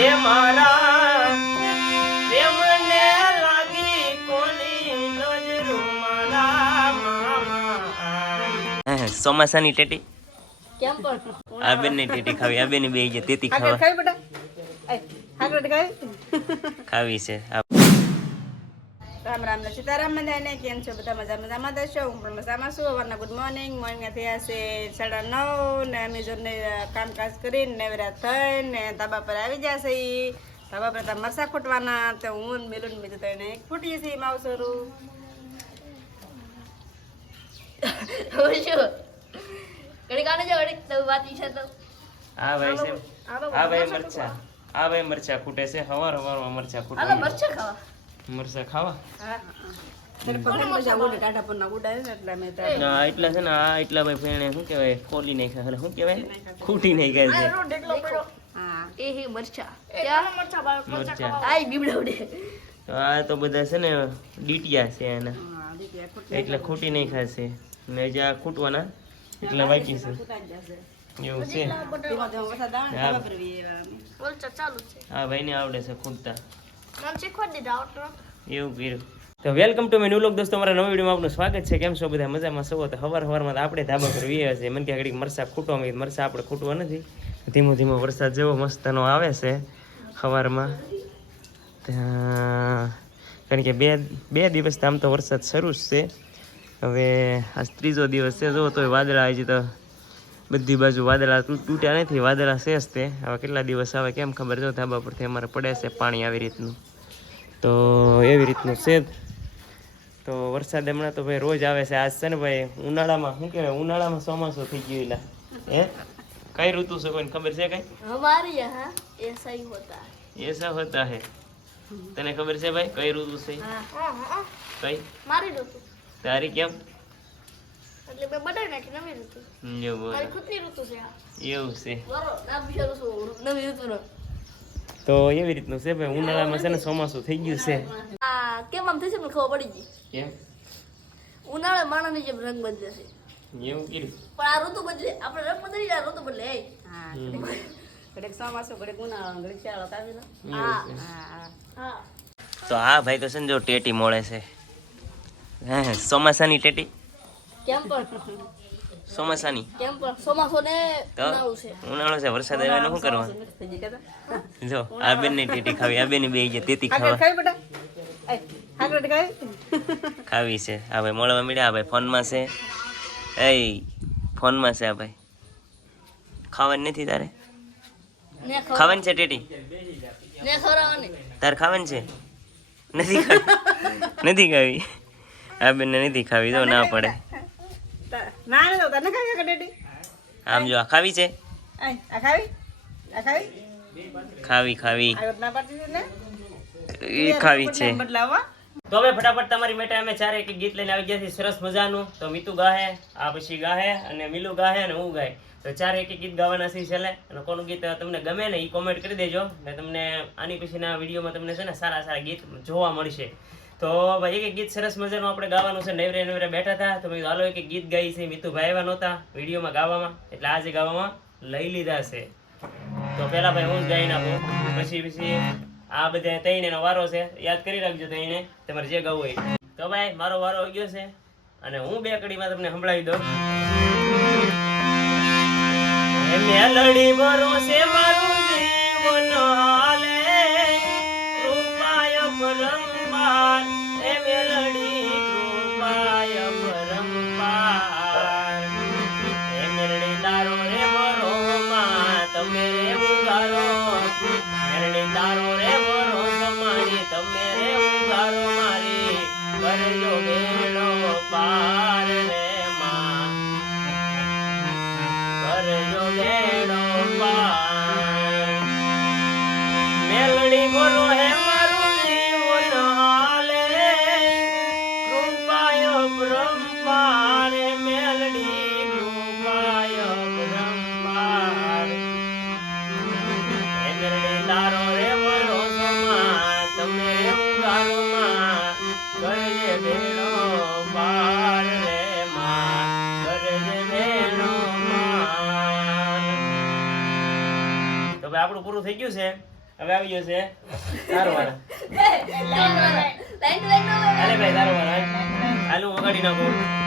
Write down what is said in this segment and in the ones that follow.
એ મારા પ્રેમને લાગી કોની નજરો મારા મામા. ચોમાસાની ટેટી? કેમ પણ? આ બેનની ટેટી ખાવી આ બેન બે જે તેતી ખાવા. બેટા? ખાવી છે આ રામ રામ ને સીતારામ બધાને. કેમ છો? બધા મજા મજામાં દશો હું પણ મજામાં છું. અવારના ગુડ મોર્નિંગ મોર્નિંગ થયા છે સાડા નવ ને અમેઝોનને જોને કામકાજ કરીને નવરા થઈને ધાબા પર આવી જશે ઈ. ધાબા પર ત્યાં મરસા ખૂટવાના. તો હું ને મેલું ને બીજું તો એને ખૂટીએ છીએ માવસરું. છે ઘડી તો વાત આ ભાઈ છે આ ભાઈ મરચા આ ભાઈ મરચા ખૂટે છે. હવાર હવાર મરચા ખૂટે મરચા ખાવા. મરચા ખાવા? એટલે આ એટલા છે ને આ એટલા ભાઈ ફેણે શું કહેવાય ખોલી નાખ્યા. શું કહેવાય? ખૂટી નાખ્યા છે. એ મરચા. મરચા મરચા આઈ તો આ તો બધા છે ને ડીટિયા છે એના. એટલે ખૂટી નહીં ખાશે ને જે આ ખૂટવાના. એટલે બાકી છે એવું છે. હા. ભાઈને આવડે છે ખૂટતા. એવું તો વેલકમ ટુ મેન્યુ લોક દોસ્તો મારા નવા વિડીયોમાં આપનું સ્વાગત છે. કેમ છો બધા? મજામાં છો? તો હવાર હવારમાં આપણે ધાબા પર વીએ છે મને કે ઘડીક મરસા ખૂટવા મેં મરસા આપણે ખૂટવા નથી. ધીમો ધીમો વરસાદ જેવો મસ્તનો આવે છે હવારમાં. કારણ કે બે બે દિવસ આમ તો વરસાદ શરૂ જ છે. હવે આ ત્રીજો દિવસ છે. જો તોય વાદળા આવી જાય તો બધી બાજુ વાદળા તૂટ્યા નથી વાદળા શેષ તે. હવે કેટલા દિવસ આવે કેમ ખબર જો ધાબા પરથી અમારે પડે છે પાણી આવી રીતનું. તો એવી રીતનું છે તો વરસાદ હમણાં તો ભાઈ રોજ આવે છે આજ છે ને ભાઈ ઉનાળામાં શું કહેવાય ઉનાળામાં ચોમાસું થઈ ગયું એલા હે? કઈ ઋતુ છે કોઈને ખબર છે કઈ? હમારે યહાં એસા હી હોતા. હે એસા હોતા હે. તને ખબર છે ભાઈ કઈ ઋતુ છે? કઈ? મારી ઋતુ. તારી કેમ? એટલે મેં બનાવી નાખી નવી ઋતુ. મારી ખુદની ઋતુ છે એવું છે. બરો નામ વિચારું છું નવી ઋતુનો. તો એવી રીતનું છે ભાઈ ઉનાળામાં છે ને ચોમાસું થઈ ગયું છે. આ કેમ આમ થશે મને ખબર પડી ગઈ. કેમ? ઉનાળે માણસની જેમ રંગ બદલે છે. એવું કીધું. પણ આ ઋતુ બદલે આપણે રંગ બદલી જાય ઋતુ બદલે એ હા ઘડીક ચોમાસું ઘડેક ઉનાળો ઘડેક શિયાળો કાઢી લો હા. હા હા. તો હા ભાઈ તો છે ને જો ટેટી મળે છે. હે ચોમાસાની ટેટી? કેમ પણ? ચોમાસાની. કેમ પણ? ચોમાસો ને તો છે. ઉનાળો છે વરસાદ આવ્યો શું કરવાનું? કદા જો આ બેનની ટેટી ખાવી આ બેન બે જે તેતી ખાવા. ખાઈ બેટા. ખાવી છે. આ ભાઈ મળવા મળ્યા આ ભાઈ ફોનમાં છે. એ ફોનમાં છે આ ભાઈ. ખાવાની નથી તારે? ને ખાવાની છે ટેટી? તારે ખાવાની છે? નથી ખાવી. નથી ખાવી. આ બેનને નથી ખાવી તો ના પડે. ના ના તો તને ખાઈ આગળ ડેડી આમ જો ખાવી છે? આ ખાવી? આ ખાવી? ખાવી ખાવી. ના પાડતી ને? એ ખાવી છે. બદલાવા. તો હવે ફટાફટ તમારી માટે અમે ચારે એક એક ગીત લઈને આવી ગયા છીએ. સરસ મજાનું. તો મીતુ ગાહે આ પછી ગાહે અને મિલુ ગાહે અને હું ગાય. તો ચારે એક એક ગીત ગાવાના છે છેલ્લે. અને કોનું ગીત તમને ગમે ને એ કોમેન્ટ કરી દેજો. ને તમને આની પછીના વિડીયોમાં તમને છે ને સારા સારા ગીત જોવા મળશે. તો ભાઈ એક ગીત સરસ મજાનું આપણે ગાવાનું છે. નવરે નવરે બેઠા હતા. તો મેં હાલો એક ગીત ગાઈ છે. મિતુભાઈ એવા નહોતા વિડીયોમાં ગાવામાં. એટલે આજે ગાવામાં લઈ લીધા છે. તો પેલા ભાઈ હું જ ગાઈ નાખું. પછી પછી આ બધા તઈને એનો વારો છે. યાદ કરી રાખજો તઈને તમારે જે ગાવું હોય તો ભાઈ, મારો વારો આવી ગયો છે. અને હું બે કડીમાં તમને સંભળાવી દઉં. મેલડી ભરોસે મારું જીવન. આપણું પૂરું થઈ ગયું છે. હવે આવી ગયો છે. તારો લાઈન હાલે. ભાઈ તારો હાલ. હાલ વગાડી નાખું.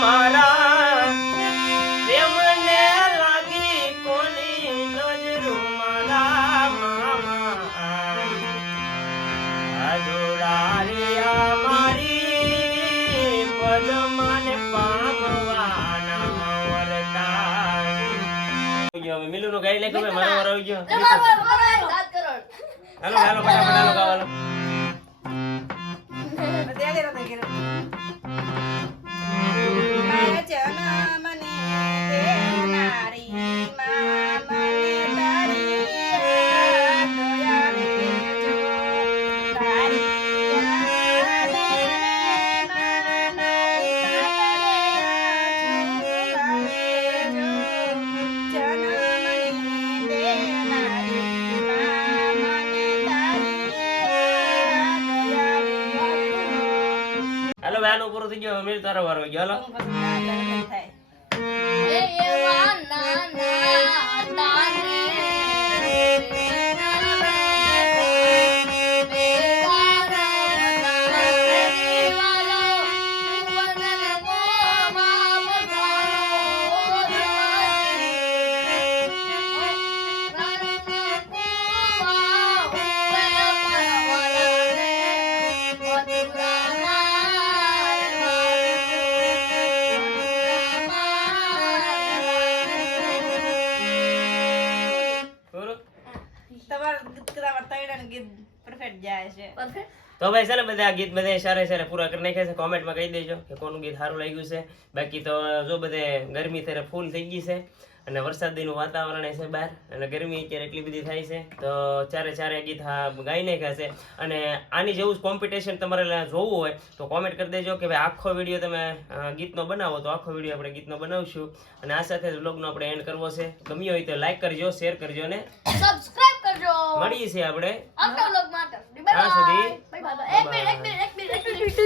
મારા. પ્રેમને લાગી કોની નજરો મારા મામા. અધૂરા રે આ મારી પદમાને પામવાના વરતા ગયો હવે મિલુનો ગાઈ લે કે મારો આવી ગયો. હાલો હાલો ફટાફટ હાલો ગાઓ, હાલો આનું પૂરું થઈ ગયો મિલ તારો વારો ગયો હાલો. પૂરું તો ભાઈ છે ને બધા ગીત બધા સારા સારા પૂરા કરી નાખ્યા છે. કોમેન્ટમાં કહી દેજો કે કોનું ગીત સારું લાગ્યું છે. બાકી તો જો બધે ગરમી ત્યારે ફૂલ થઈ ગઈ છે અને વરસાદીનું વાતાવરણ છે બહાર અને ગરમી અત્યારે એટલી બધી થાય છે. તો ચારે ચારે ગીત ગાઈ નાખ્યા છે. અને આની જેવું જ કોમ્પિટિશન તમારે જોવું હોય તો કોમેન્ટ કરી દેજો કે ભાઈ આખો વીડિયો તમે ગીતનો બનાવો તો આખો વીડિયો આપણે ગીતનો બનાવશું. અને આ સાથે જ વ્લોગનો આપણે એન્ડ કરવો છે. ગમ્યો હોય તો લાઈક કરજો શેર કરજો ને સબસ્ક્રાઇબ કરજો મળીએ છીએ આપણે આવતા વ્લોગમાં ત્યાં સુધી બાય બાય એક મિનિટ એક મિનિટ એક મિનિટ